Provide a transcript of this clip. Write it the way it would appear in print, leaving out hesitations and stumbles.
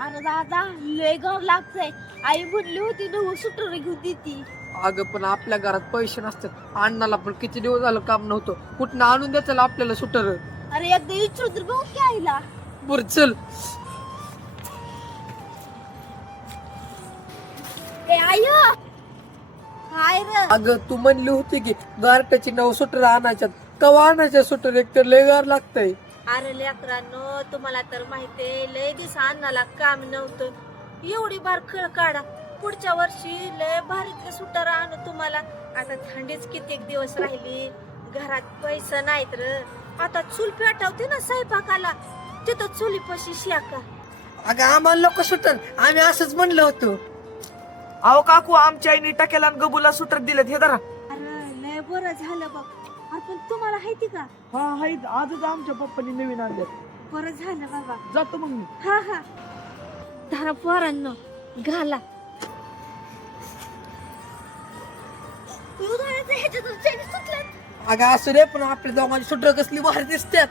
अरे दादा लय गाव लागतंय. आई म्हणली होती ना सुटर घेऊन देती. अगं पण आपल्या घरात पैसे नसतात. अण्णाला पण किती दिवस झालं काम नव्हतं. कुठनं आणून द्यायचं आपल्याला सुटर. अरे एकदा विचारू तर बघू की आईला. बर चल. ए आय काय रे? अगं तू म्हणली होती की गारट्याची 9 सुटर आणायच्यात. कवा आणायच्या सुटर? एक तर लय गार लागतंय. अरे लेकरांनो तुम्हाला तर माहितीये लय दिवस अन्नाला काम नव्हतं. एवढी बार खळ काढा. पुढच्या वर्षी लय भारीतले सुटर आणू तुम्हाला. आता थंडीच कित्येक दिवस राहिली. घरात पैसे नाहीत र. आता चूल पेटवते ना स्वयंपाकाला. तिथं चुलीपाशी शेका. अगं आम्हाला नको सुटर. आम्ही असंच म्हणलं होतं. अहो काकू आमच्या आईने टाकेला आणि गबूला सुटर दिलेत हे धरा. अरे लय बरं झालं बघ. अरे पण तुम्हाला माहिती का? हा हाय आजच आमच्या पप्पानी नवीन आणले. बरं झालं बाबा. जातो मग मी. हा हा धारा पोरांनो घाला. उन्हाळ्याचं ह्याच्यातून चैनी सुटल्यात. अगं असू रे पण आपल्या दोघांची सुटर कसली भारी दिसतात.